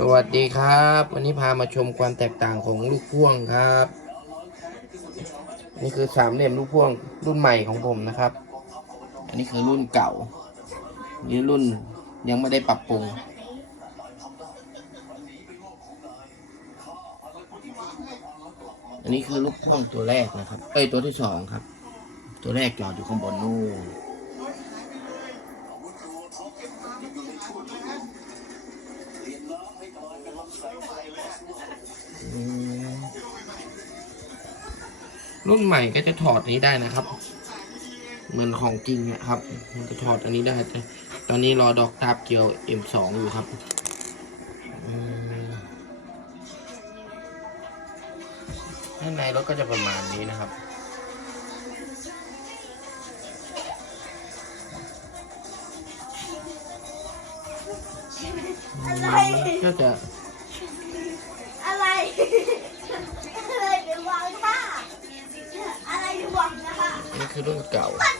สวัสดีครับ วันนี้พามาชมความแตกต่างของลูกพ่วงครับ นี่คือสามเหลี่ยมลูกพ่วงรุ่นใหม่ของผมนะครับ อันนี้คือรุ่นเก่านี่รุ่นยังไม่ได้ปรับปรุง อันนี้คือลูกพ่วงตัวแรกนะครับเอ้ยตัวที่สองครับ ตัวแรกจอดอยู่ข้างบนนู่น รุ่นใหม่ก็จะถอดนี้ได้นะครับ เหมือนของจริงนะครับ มันจะถอดอันนี้ได้แต่ตอนนี้รอดอกตาบเกียว M2 อยู่ครับข้างในรถก็จะประมาณนี้นะครับ ก็จะอะไร อะไรไปวางท่าอะไรไปวางท่านี่คือรุ่นเก่ามัน